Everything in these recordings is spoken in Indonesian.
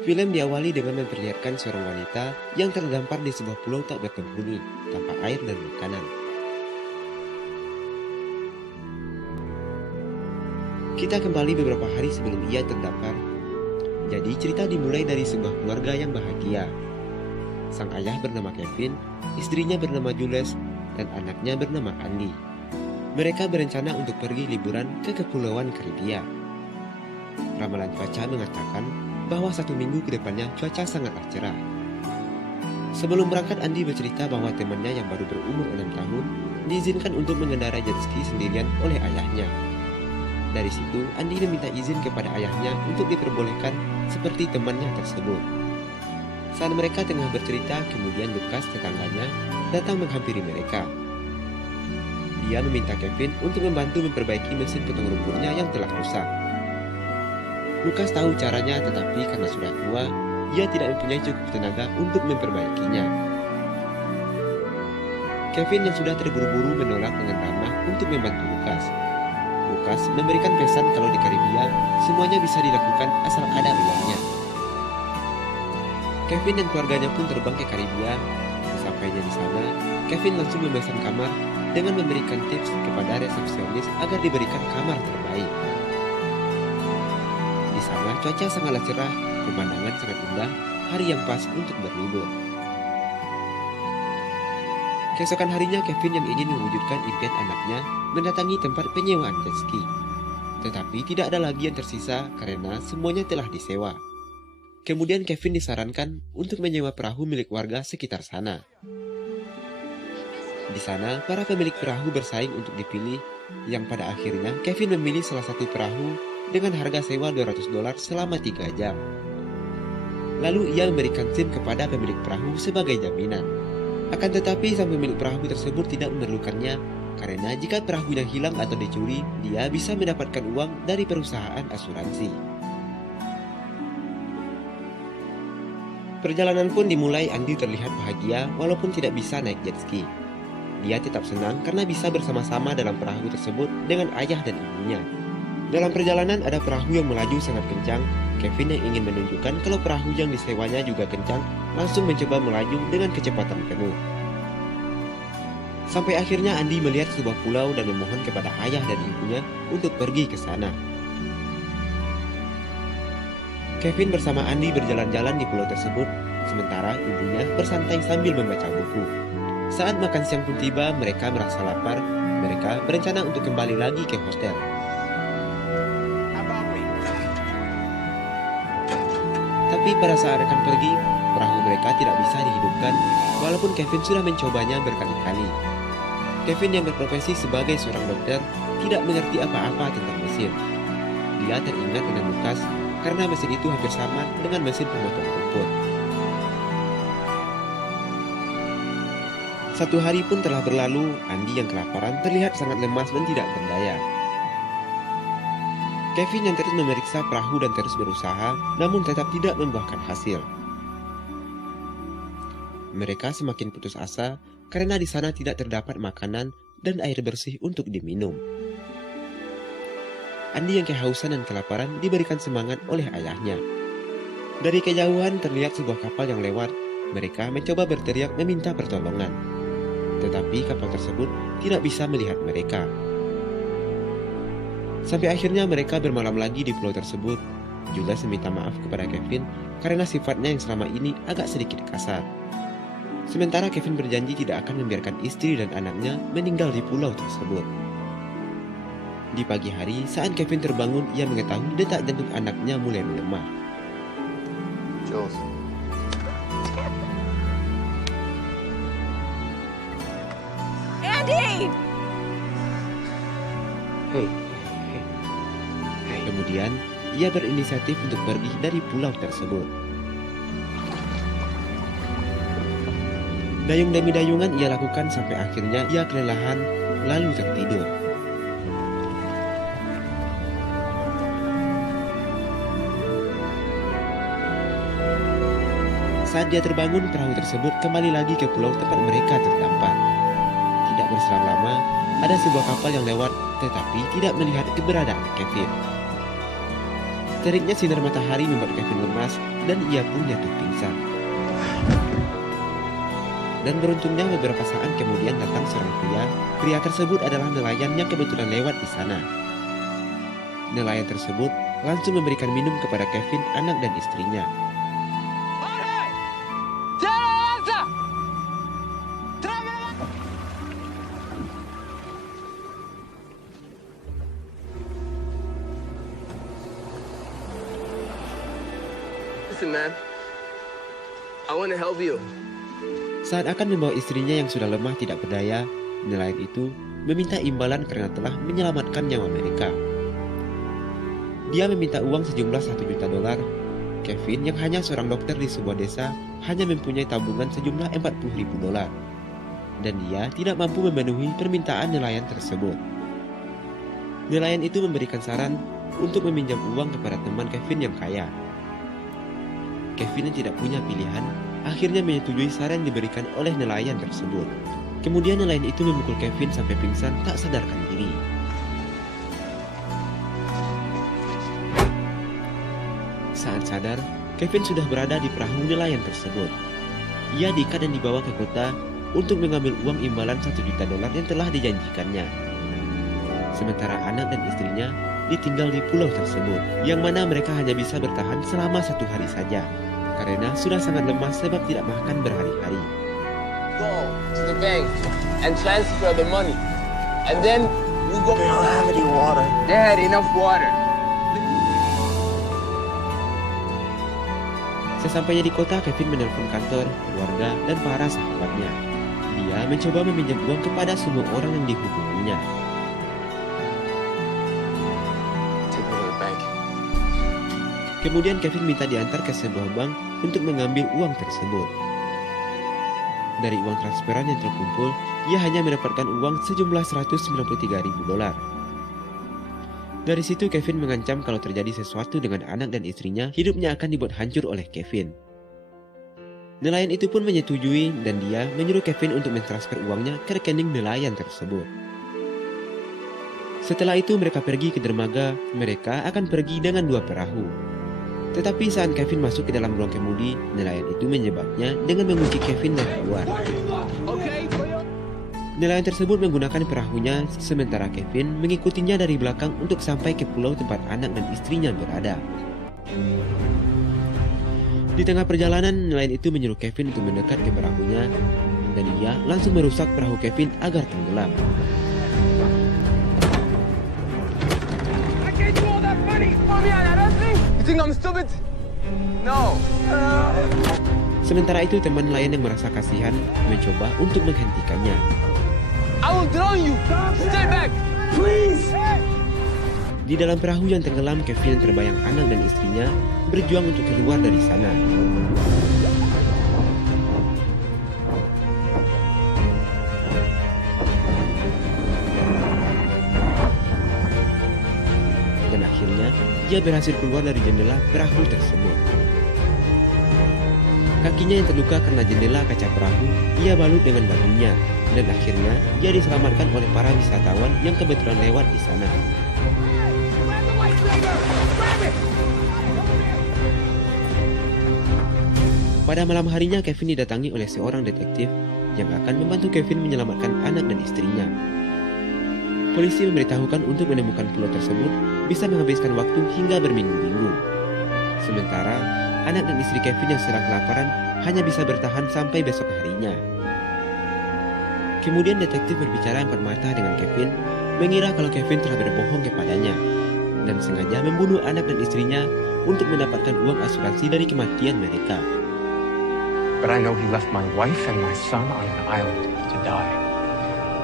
Film diawali dengan memperlihatkan seorang wanita yang terdampar di sebuah pulau tak berpenghuni, tanpa air dan makanan. Kita kembali beberapa hari sebelum ia terdampar. Jadi cerita dimulai dari sebuah keluarga yang bahagia. Sang ayah bernama Kevin, istrinya bernama Jules, dan anaknya bernama Andy. Mereka berencana untuk pergi liburan ke Kepulauan Karibia. Ramalan cuaca mengatakan bahwa 1 minggu ke depannya cuaca sangatlah cerah. Sebelum berangkat, Andy bercerita bahwa temannya yang baru berumur 6 tahun diizinkan untuk mengendarai jet ski sendirian oleh ayahnya. Dari situ, Andy meminta izin kepada ayahnya untuk diperbolehkan seperti temannya tersebut. Saat mereka tengah bercerita, kemudian Lucas, tetangganya, datang menghampiri mereka. Dia meminta Kevin untuk membantu memperbaiki mesin potong rumputnya yang telah rusak. Lucas tahu caranya, tetapi karena sudah tua, ia tidak mempunyai cukup tenaga untuk memperbaikinya. Kevin yang sudah terburu-buru menolak dengan ramah untuk membantu Lucas. Lucas memberikan pesan kalau di Karibia semuanya bisa dilakukan asal ada uangnya. Kevin dan keluarganya pun terbang ke Karibia. Sesampainya di sana, Kevin langsung memesan kamar dengan memberikan tips kepada resepsionis agar diberikan kamar terbaik. Di sana cuaca sangatlah cerah, pemandangan sangat indah, hari yang pas untuk berlibur. Keesokan harinya, Kevin yang ingin mewujudkan impian anaknya mendatangi tempat penyewaan jet ski. Tetapi tidak ada lagi yang tersisa karena semuanya telah disewa. Kemudian Kevin disarankan untuk menyewa perahu milik warga sekitar sana. Di sana, para pemilik perahu bersaing untuk dipilih, yang pada akhirnya Kevin memilih salah satu perahu dengan harga sewa $200 selama 3 jam. Lalu ia memberikan SIM kepada pemilik perahu sebagai jaminan. Akan tetapi sang pemilik perahu tersebut tidak memerlukannya, karena jika perahunya hilang atau dicuri, dia bisa mendapatkan uang dari perusahaan asuransi. Perjalanan pun dimulai. Andy terlihat bahagia walaupun tidak bisa naik jet ski. Dia tetap senang karena bisa bersama-sama dalam perahu tersebut dengan ayah dan ibunya. Dalam perjalanan ada perahu yang melaju sangat kencang. Kevin yang ingin menunjukkan kalau perahu yang disewanya juga kencang, langsung mencoba melaju dengan kecepatan penuh. Sampai akhirnya Andy melihat sebuah pulau dan memohon kepada ayah dan ibunya untuk pergi ke sana. Kevin bersama Andy berjalan-jalan di pulau tersebut, sementara ibunya bersantai sambil membaca buku. Saat makan siang pun tiba, mereka merasa lapar. Mereka berencana untuk kembali lagi ke hotel. Tapi pada saat akan pergi, perahu mereka tidak bisa dihidupkan, walaupun Kevin sudah mencobanya berkali-kali. Kevin yang berprofesi sebagai seorang dokter tidak mengerti apa-apa tentang mesin. Dia teringat dengan Lucas karena mesin itu hampir sama dengan mesin pemotong rumput. 1 hari pun telah berlalu. Andy yang kelaparan terlihat sangat lemas dan tidak berdaya. Kevin yang terus memeriksa perahu dan terus berusaha, namun tetap tidak membuahkan hasil. Mereka semakin putus asa karena di sana tidak terdapat makanan dan air bersih untuk diminum. Andy yang kehausan dan kelaparan diberikan semangat oleh ayahnya. Dari kejauhan terlihat sebuah kapal yang lewat. Mereka mencoba berteriak meminta pertolongan. Tetapi kapal tersebut tidak bisa melihat mereka. Sampai akhirnya mereka bermalam lagi di pulau tersebut. Jules meminta maaf kepada Kevin karena sifatnya yang selama ini agak sedikit kasar. Sementara Kevin berjanji tidak akan membiarkan istri dan anaknya meninggal di pulau tersebut. Di pagi hari, saat Kevin terbangun, ia mengetahui detak jantung anaknya mulai melemah. Jules. Andy! Hey. Kemudian, ia berinisiatif untuk pergi dari pulau tersebut. Dayung demi dayungan ia lakukan sampai akhirnya ia kelelahan lalu tertidur. Saat dia terbangun, perahu tersebut kembali lagi ke pulau tempat mereka terdampar. Tidak berselang lama, ada sebuah kapal yang lewat, tetapi tidak melihat keberadaan Kevin. Teriknya sinar matahari membuat Kevin lemas dan ia pun jatuh pingsan. Dan beruntungnya beberapa saat kemudian datang seorang pria. Pria tersebut adalah nelayan yang kebetulan lewat di sana. Nelayan tersebut langsung memberikan minum kepada Kevin, anak dan istrinya. Listen, man. I want to help you. Saat akan membawa istrinya yang sudah lemah tidak berdaya, nelayan itu meminta imbalan karena telah menyelamatkan nyawa mereka. Dia meminta uang sejumlah $1 juta. Kevin yang hanya seorang dokter di sebuah desa hanya mempunyai tabungan sejumlah $40.000. Dan dia tidak mampu memenuhi permintaan nelayan tersebut. Nelayan itu memberikan saran untuk meminjam uang kepada teman Kevin yang kaya. Kevin yang tidak punya pilihan akhirnya menyetujui saran yang diberikan oleh nelayan tersebut. Kemudian nelayan itu memukul Kevin sampai pingsan tak sadarkan diri. Saat sadar, Kevin sudah berada di perahu nelayan tersebut. Ia diikat dan dibawa ke kota untuk mengambil uang imbalan $1 juta yang telah dijanjikannya. Sementara anak dan istrinya ditinggal di pulau tersebut, yang mana mereka hanya bisa bertahan selama 1 hari saja, karena sudah sangat lemah sebab tidak makan berhari-hari. Go to the bank and transfer the money. And then we go. They don't have any water. They had enough water. Sesampainya di kota, Kevin menelpon kantor, keluarga, dan para sahabatnya. Dia mencoba meminjam uang kepada semua orang yang dihubunginya. Take me to the bank. Kemudian Kevin minta diantar ke sebuah bank untuk mengambil uang tersebut. Dari uang transferan yang terkumpul, ia hanya mendapatkan uang sejumlah $193.000. Dari situ Kevin mengancam kalau terjadi sesuatu dengan anak dan istrinya, hidupnya akan dibuat hancur oleh Kevin. Nelayan itu pun menyetujui dan dia menyuruh Kevin untuk mentransfer uangnya ke rekening nelayan tersebut. Setelah itu mereka pergi ke dermaga. Mereka akan pergi dengan 2 perahu. Tetapi saat Kevin masuk ke dalam ruang kemudi, nelayan itu menjebaknya dengan mengunci Kevin dan keluar. Nelayan tersebut menggunakan perahunya, sementara Kevin mengikutinya dari belakang untuk sampai ke pulau tempat anak dan istrinya berada. Di tengah perjalanan, nelayan itu menyuruh Kevin untuk mendekat ke perahunya, dan ia langsung merusak perahu Kevin agar tenggelam. You think I'm stupid? No. Sementara itu teman nelayan yang merasa kasihan mencoba untuk menghentikannya. I will drown you. Stay back. Please. Di dalam perahu yang tenggelam, Kevin yang terbayang anak dan istrinya berjuang untuk keluar dari sana. Dan akhirnya, ia berhasil keluar dari jendela perahu tersebut. Kakinya yang terluka karena jendela kaca perahu, ia balut dengan bajunya. Dan akhirnya, ia diselamatkan oleh para wisatawan yang kebetulan lewat di sana. Pada malam harinya, Kevin didatangi oleh seorang detektif yang akan membantu Kevin menyelamatkan anak dan istrinya. Polisi memberitahukan untuk menemukan pulau tersebut bisa menghabiskan waktu hingga berminggu-minggu. Sementara, anak dan istri Kevin yang sedang kelaparan hanya bisa bertahan sampai besok harinya. Kemudian detektif berbicara empat mata dengan Kevin, mengira kalau Kevin telah berbohong kepadanya dan sengaja membunuh anak dan istrinya untuk mendapatkan uang asuransi dari kematian mereka. But I know he left my wife and my son on an island to die.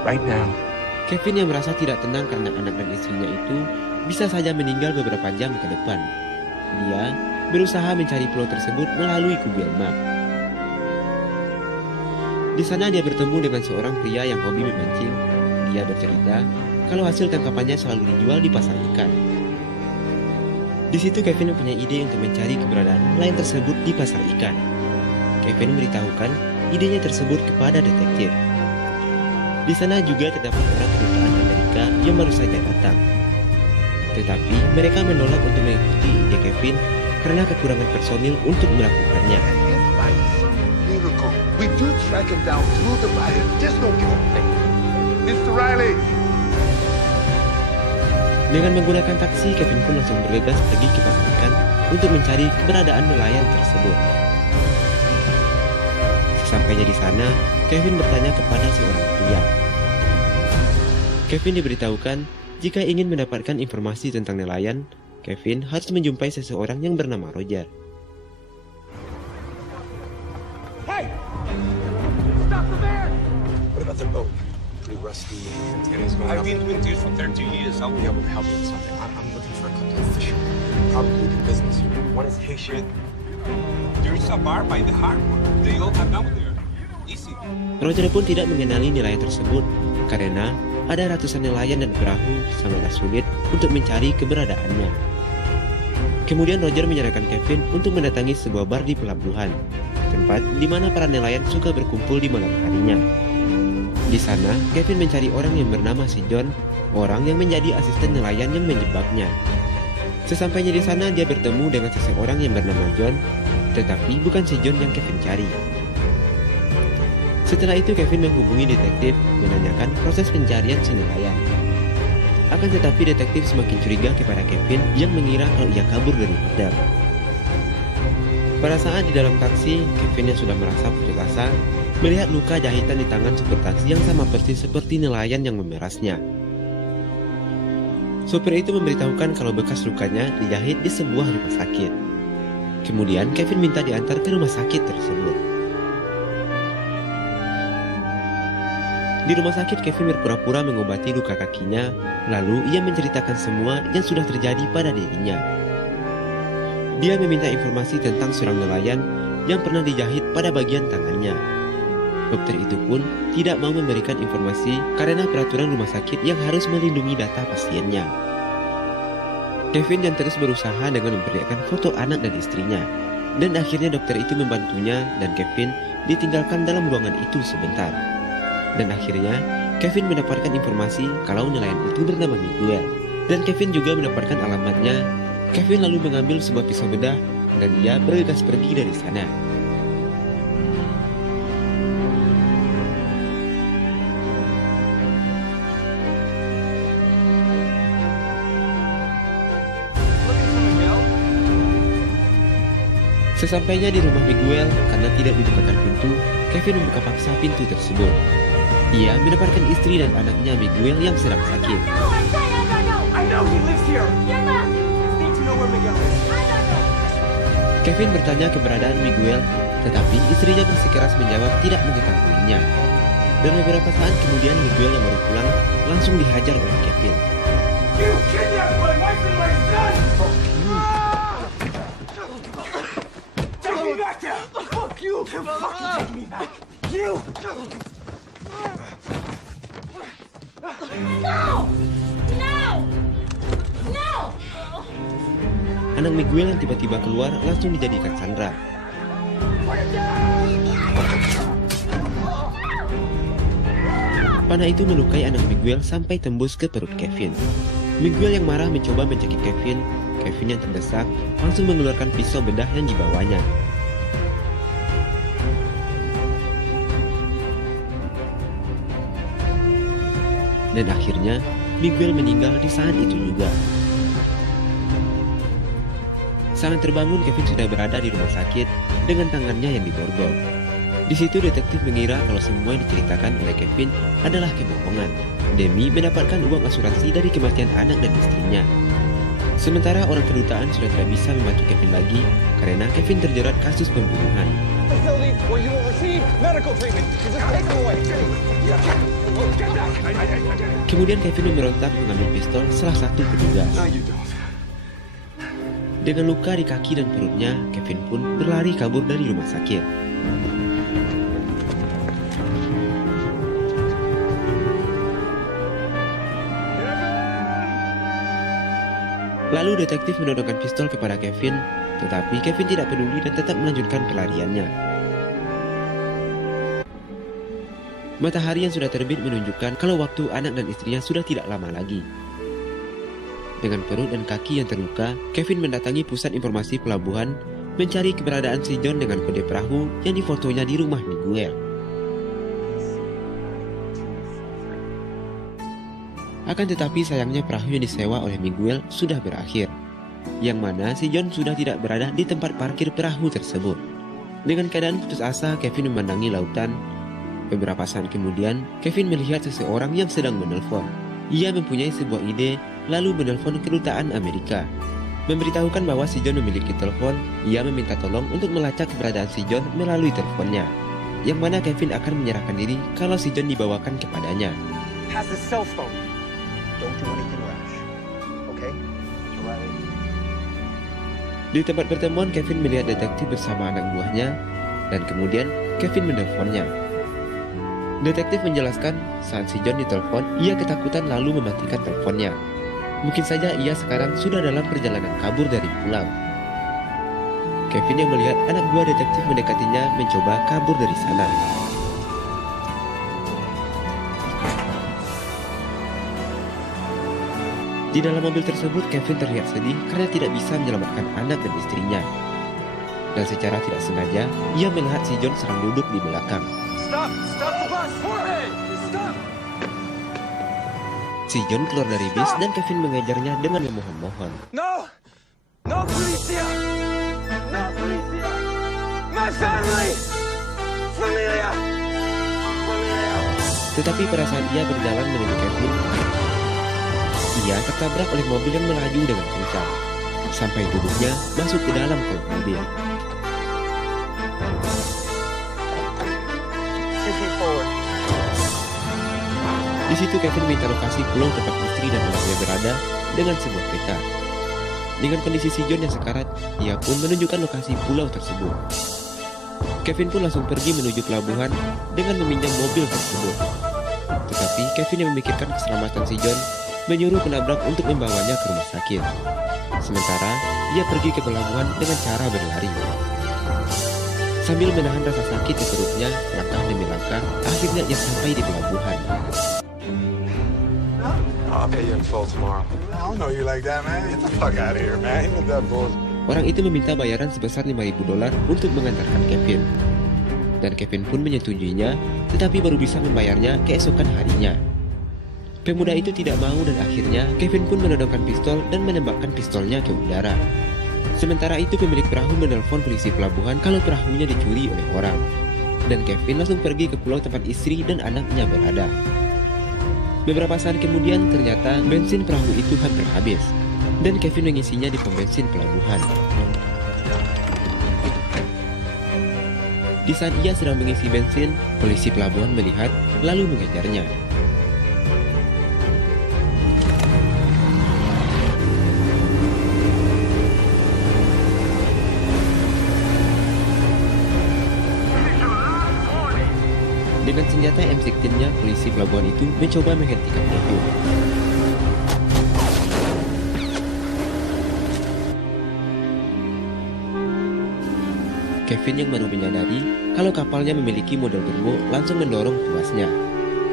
Right now. Kevin yang merasa tidak tenang karena anak dan istrinya itu bisa saja meninggal beberapa jam ke depan. Dia berusaha mencari pulau tersebut melalui Google Map. Di sana dia bertemu dengan seorang pria yang hobi memancing. Dia bercerita kalau hasil tangkapannya selalu dijual di pasar ikan. Di situ Kevin mempunyai ide untuk mencari keberadaan nelayan tersebut di pasar ikan. Kevin memberitahukan idenya tersebut kepada detektif. Di sana juga terdapat orang kedutaan Amerika yang baru saja datang. Tetapi mereka menolak untuk mengikuti ide Kevin karena kekurangan personil untuk melakukannya. And if by some miracle we do track him down through the riot, there's no guarantee. Mr. Riley! Dengan menggunakan taksi, Kevin pun langsung bergegas pergi ke pasar ikan untuk mencari keberadaan nelayan tersebut. Sesampainya di sana, Kevin bertanya kepada seorang pria. Kevin diberitahukan jika ingin mendapatkan informasi tentang nelayan, Kevin harus menjumpai seseorang yang bernama Roger. Hey! Stop the van! What about their boat? Pretty rusty, antennas going up. I've been doing this for 30 years. I'll Be able to help you with something. I'm looking for a couple of fishermen. Probably do business here. One is Haitian. There's a bar by the harbor. They all have down there. Easy. Roger pun tidak mengenali nelayan tersebut karena ada ratusan nelayan dan perahu sangatlah sulit untuk mencari keberadaannya. Kemudian Roger menyarankan Kevin untuk mendatangi sebuah bar di pelabuhan, tempat di mana para nelayan suka berkumpul di malam harinya. Di sana, Kevin mencari orang yang bernama si John, orang yang menjadi asisten nelayan yang menjebaknya. Sesampainya di sana, dia bertemu dengan seseorang yang bernama John, tetapi bukan si John yang Kevin cari. Setelah itu Kevin menghubungi detektif menanyakan proses pencarian si nelayan. Akan tetapi detektif semakin curiga kepada Kevin yang mengira kalau ia kabur dari hotel. Pada saat di dalam taksi, Kevin yang sudah merasa putus asa melihat luka jahitan di tangan supir taksi yang sama persis seperti nelayan yang memerasnya. Supir itu memberitahukan kalau bekas lukanya dijahit di sebuah rumah sakit. Kemudian Kevin minta diantar ke rumah sakit tersebut. Di rumah sakit, Kevin berpura-pura mengobati luka kakinya, lalu ia menceritakan semua yang sudah terjadi pada dirinya. Dia meminta informasi tentang seorang nelayan yang pernah dijahit pada bagian tangannya. Dokter itu pun tidak mau memberikan informasi karena peraturan rumah sakit yang harus melindungi data pasiennya. Kevin dan terus berusaha dengan memperlihatkan foto anak dan istrinya, dan akhirnya dokter itu membantunya dan Kevin ditinggalkan dalam ruangan itu sebentar. Dan akhirnya, Kevin mendapatkan informasi kalau nelayan itu bernama Miguel. Dan Kevin juga mendapatkan alamatnya. Kevin lalu mengambil sebuah pisau bedah dan ia bergegas pergi dari sana. Sesampainya di rumah Miguel, karena tidak dibukakan pintu, Kevin membuka paksa pintu tersebut. Ia mendapatkan istri dan anaknya Miguel yang sedang sakit. I know he lives here! Just need to know where Miguel is. Kevin bertanya keberadaan Miguel, tetapi istrinya bersikeras menjawab tidak mengetahuinya. Dan beberapa saat kemudian Miguel yang baru pulang langsung dihajar oleh Kevin. You kidnapped my wife and my son! Take me back there! Fuck you! You fucking take me back! You! No! No! No! Anak Miguel yang tiba-tiba keluar langsung dijadikan sandera. Panah itu melukai anak Miguel sampai tembus ke perut Kevin. Miguel yang marah mencoba mencekik Kevin. Kevin yang terdesak langsung mengeluarkan pisau bedah yang dibawanya. Dan akhirnya, Miguel meninggal di saat itu juga. Saat terbangun, Kevin sudah berada di rumah sakit dengan tangannya yang diborgol. Di situ detektif mengira kalau semua yang diceritakan oleh Kevin adalah kebohongan demi mendapatkan uang asuransi dari kematian anak dan istrinya. Sementara orang kedutaan sudah tidak bisa membantu Kevin lagi karena Kevin terjerat kasus pembunuhan. Facility where you will receive medical treatment. Just take him away. Get back! Kemudian Kevin memberontak mengambil pistol salah satu petugas. Dengan luka di kaki dan perutnya, Kevin pun berlari kabur dari rumah sakit. Lalu detektif menodongkan pistol kepada Kevin, tetapi Kevin tidak peduli dan tetap melanjutkan pelariannya. Matahari yang sudah terbit menunjukkan kalau waktu anak dan istrinya sudah tidak lama lagi. Dengan perut dan kaki yang terluka, Kevin mendatangi pusat informasi pelabuhan mencari keberadaan si John dengan kode perahu yang difotonya di rumah Miguel. Akan tetapi sayangnya perahu yang disewa oleh Miguel sudah berakhir, yang mana si John sudah tidak berada di tempat parkir perahu tersebut. Dengan keadaan putus asa, Kevin memandangi lautan. Beberapa saat kemudian, Kevin melihat seseorang yang sedang menelpon. Ia mempunyai sebuah ide, lalu menelpon kedutaan Amerika. Memberitahukan bahwa si John memiliki telepon, ia meminta tolong untuk melacak keberadaan si John melalui teleponnya. Yang mana Kevin akan menyerahkan diri kalau si John dibawakan kepadanya. Has his cell phone. Don't do anything rash. Okay? Di tempat pertemuan, Kevin melihat detektif bersama anak buahnya, dan kemudian Kevin menelponnya. Detektif menjelaskan saat si John ditelepon, ia ketakutan lalu mematikan teleponnya. Mungkin saja ia sekarang sudah dalam perjalanan kabur dari pulau. Kevin yang melihat anak buah detektif mendekatinya mencoba kabur dari sana. Di dalam mobil tersebut, Kevin terlihat sedih karena tidak bisa menyelamatkan anak dan istrinya. Dan secara tidak sengaja, ia melihat si John sedang duduk di belakang. Stop! Stop the bus! Jorge! Stop! Si John keluar dari bis dan Kevin mengejarnya dengan memohon-mohon. No! No, policia! No, policia! My family! Familia! Familia! Tetapi pada saat ia berjalan menuju Kevin, ia tertabrak oleh mobil yang melaju dengan kencang, sampai tubuhnya masuk ke dalam kolong mobil. Di situ Kevin minta lokasi pulau tempat istri dan anaknya berada dengan sebuah peta. Dengan kondisi si John yang sekarat, ia pun menunjukkan lokasi pulau tersebut. Kevin pun langsung pergi menuju pelabuhan dengan meminjam mobil tersebut. Tetapi Kevin yang memikirkan keselamatan si John menyuruh penabrak untuk membawanya ke rumah sakit. Sementara ia pergi ke pelabuhan dengan cara berlari. Sambil menahan rasa sakit di perutnya, langkah demi langkah, akhirnya ia sampai di pelabuhan. I'll pay you in full tomorrow. I don't know you like that, man. Get the fuck out of here, man. You that bullshit. Orang itu meminta bayaran sebesar $5.000 untuk mengantarkan Kevin. Dan Kevin pun menyetujuinya, tetapi baru bisa membayarnya keesokan harinya. Pemuda itu tidak mau dan akhirnya Kevin pun menodongkan pistol dan menembakkan pistolnya ke udara. Sementara itu pemilik perahu menelpon polisi pelabuhan kalau perahunya dicuri oleh orang. Dan Kevin langsung pergi ke pulau tempat istri dan anaknya berada. Beberapa saat kemudian ternyata bensin perahu itu hampir habis. Dan Kevin mengisinya di pom bensin pelabuhan. Di saat ia sedang mengisi bensin, polisi pelabuhan melihat lalu mengejarnya. Dengan senjata M16-nya, polisi pelabuhan itu mencoba menghentikan Kevin. Kevin yang baru menyadari kalau kapalnya memiliki model turbo langsung mendorong tuasnya.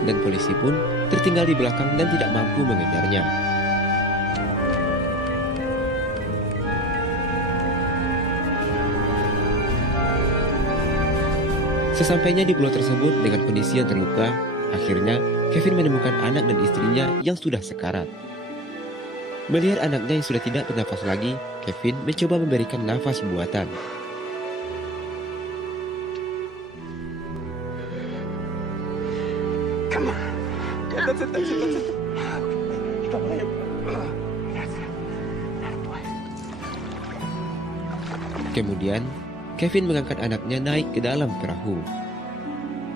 Dan polisi pun tertinggal di belakang dan tidak mampu mengejarnya. Sesampainya di pulau tersebut dengan kondisi yang terluka, akhirnya Kevin menemukan anak dan istrinya yang sudah sekarat. Melihat anaknya yang sudah tidak bernafas lagi, Kevin mencoba memberikan nafas buatan. Come on. That's it. Kemudian, Kevin mengangkat anaknya naik ke dalam perahu.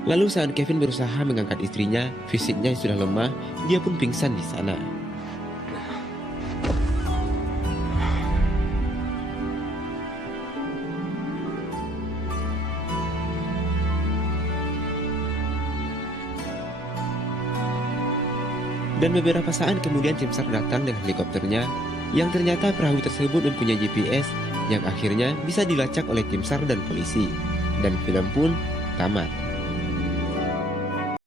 Lalu saat Kevin berusaha mengangkat istrinya, fisiknya yang sudah lemah, dia pun pingsan di sana. Dan beberapa saat kemudian tim SAR datang dengan helikopternya, yang ternyata perahu tersebut mempunyai GPS yang akhirnya bisa dilacak oleh tim SAR dan polisi. Dan film pun tamat.